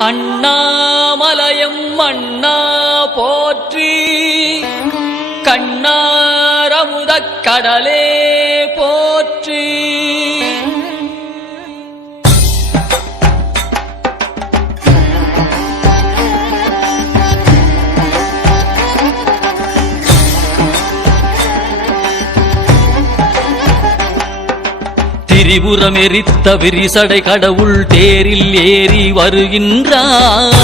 அண்ணாமலயம் அண்ணா போற்றி கண்ணாரமுதக் கடலே திரிபுரம் எரித்த விரிசடை கடவுள் தேரில் ஏறி வருகின்றான்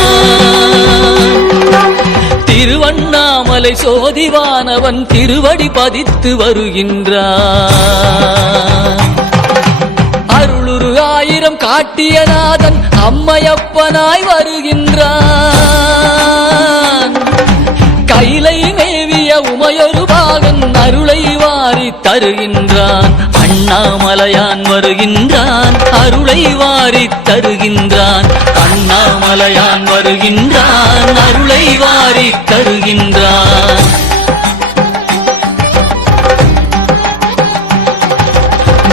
திருவண்ணாமலை சோதிவானவன் திருவடி பதித்து வருகின்றான் அருளுரு ஆயிரம் காட்டியநாதன் அம்மையப்பனாய் வருகின்றான் தருகின்றான். அண்ணாமலையான் வருகின்றான். அருளை வாரி தருகின்றான். அண்ணாமலையான் வருகின்றான். அருளை வாரி தருகின்றான்.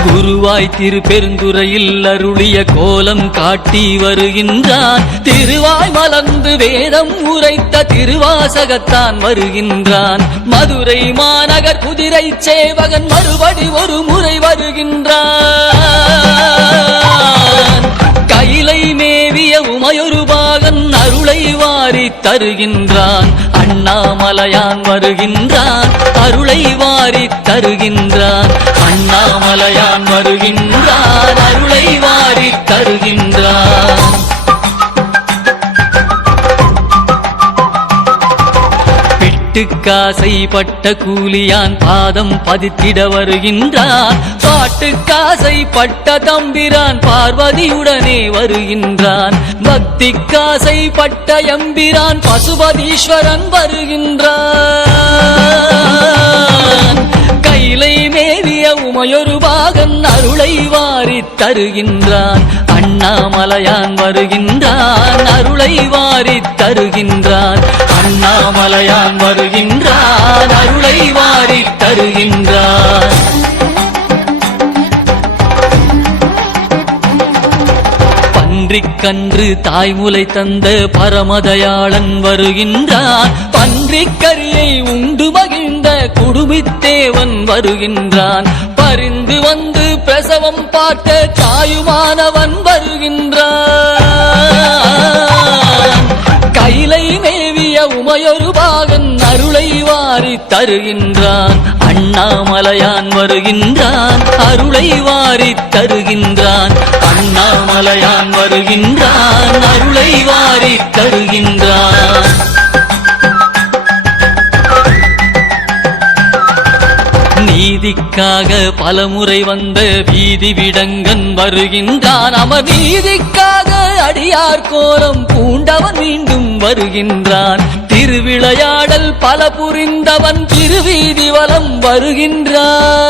குருவாய் திருப்பெருந்துறையில் அருளிய கோலம் காட்டி வருகின்றான். திருவாய் வந்து வேதம் உரைத்த திருவாசகத்தான் வருகின்றான். மதுரை மாநகர் குதிரை சேவகன் மறுபடி ஒரு முறை வருகின்றான். கைலை மேவிய உமையொரு பாகன் அருளை வாரி தருகின்றான். அண்ணாமலையான் வருகின்றான் அருளை வாரி தருகின்றான். அண்ணாமலையான் வருகின்றான். பிட்டுக்காசை பட்ட கூலியான் பாதம் பதித்திட வருகின்றான் பாட்டுக்காசை பட்ட தம்பிரான் பார்வதியுடனே வருகின்றான். பக்திக்காசை பட்ட எம்பிரான் பசுபதீஸ்வரன் வருகின்றான். கைலை மேவிய உமையொரு பாகன் அருளை வாரி தருகின்றான். அண்ணாமலையான் வருகின்றான். அருளை வாரி தருகின்றான். அண்ணாமலையான் வருகின்றான். அருளை வாரி தருகின்றான். பன்றிக்கன்று தாய்முலை தந்த பரமதயாளன் வருகின்றான். பன்றிக்கரியை உண்டு மகிழ்ந்த குடுமித்தேவன் வருகின்றான். அறிந்து வந்து பிரசவம் பார்த்த தாயுமானவன் வருகின்றான். கைலை மேவிய உமையொரு பாகன் அருளை வாரி தருகின்றான். அண்ணாமலையான் வருகின்றான் அருளை வாரி தருகின்றான். அண்ணாமலையான் வருகின்றான் அருளை வாரி தருகின்றான். நீதிக்காக பலமுறை வந்த வீதி விடங்கன் வருகின்றான். அமர் நீதிக்காக அடியார் கோலம் பூண்டவன் மீண்டும் வருகின்றான். திருவிளையாடல் பல புரிந்தவன் திருவீதி வலம் வருகின்றான்.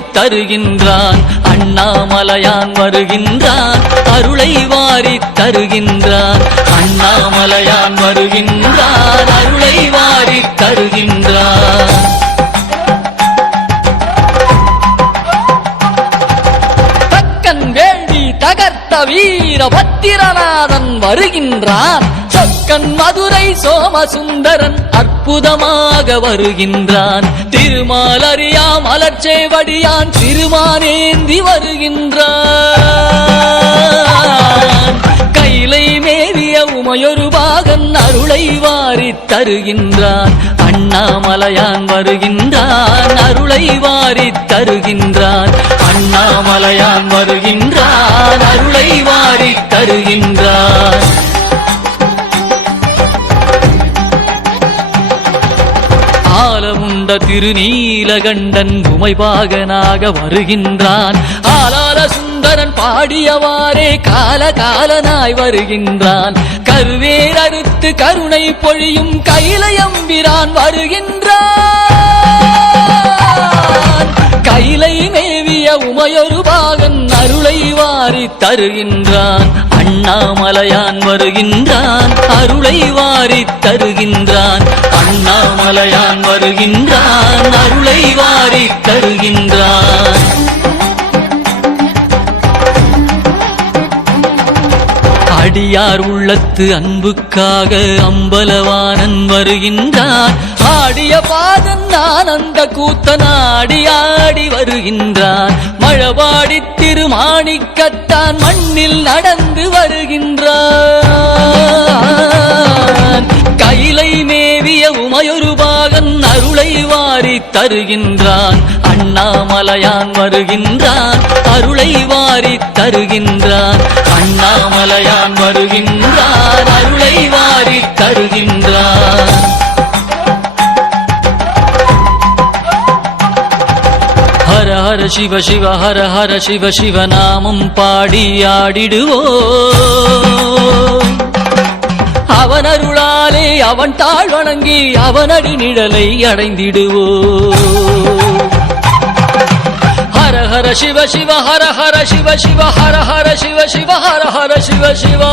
வாரி தருகின்றான் அண்ணாமலையான் வருகின்றான் அருளை வாரி தருகின்றான் அண்ணாமலையான் வருகின்றான் அருளை வாரி தருகின்றான். தக்கன் வேண்டி தகர்த்த வீர பத்திரநாதன் வருகின்றான் சொக்கன் மதுரை சோமசுந்தரன் அற்புதமாக வருகின்றான். திருமாலறியா மலர்ச்சேவடியான் திருமானேந்தி வருகின்றான். கைலை மேறிய உமையொரு பாகன் அருளை வாரி தருகின்றான். அண்ணாமலையான் வருகின்றான் அருளை வாரி தருகின்றான். அண்ணாமலையான் வருகின்றான் அருளை வாரி தருகின்றான். கொண்ட திருநீலகண்டன் உமைபாகனாக வருகின்றான். ஆலால சுந்தரன் பாடியவாறே கால காலனாய் வருகின்றான். கருவேர் அறுத்து கருணை பொழியும் கைலயம்பிரான் வருகின்றான். கைலை மேவிய உமையொரு பாகன் அருளை வாரி தருகின்றான். அண்ணாமலையான் வருகின்றான். அருளை வாரி தருகின்றான். அண்ணா மலையான் வருகின்றான் அருளை வாரி தருகின்றான். அடியார் உள்ளத்து அன்புக்காக அம்பலவானன் வருகின்றான். ஆடிய பாதன் நான் அந்த கூத்தனாடி ஆடி வருகின்றான். மழவாடி திருமாணிக்கத்தான் மண்ணில் நடந்து வருகின்றான். தருகின்றான் அண்ணாமலையான் வருகின்றான் அருளை வாரி தருகின்றான் அண்ணாமலையான் வருகின்றான் அருளை வாரி தருகின்றான். ஹர ஹர சிவ சிவ ஹர ஹர சிவ சிவ நாமம் பாடி ஆடிடுவோ அவன் அருளாலே அவன் தாழ் வணங்கி அவனடி நிழலை அடைந்திடுவோ. ஹர ஹர சிவ சிவ ஹர ஹர சிவ சிவ ஹர ஹர சிவ சிவ ஹர ஹர சிவ சிவா.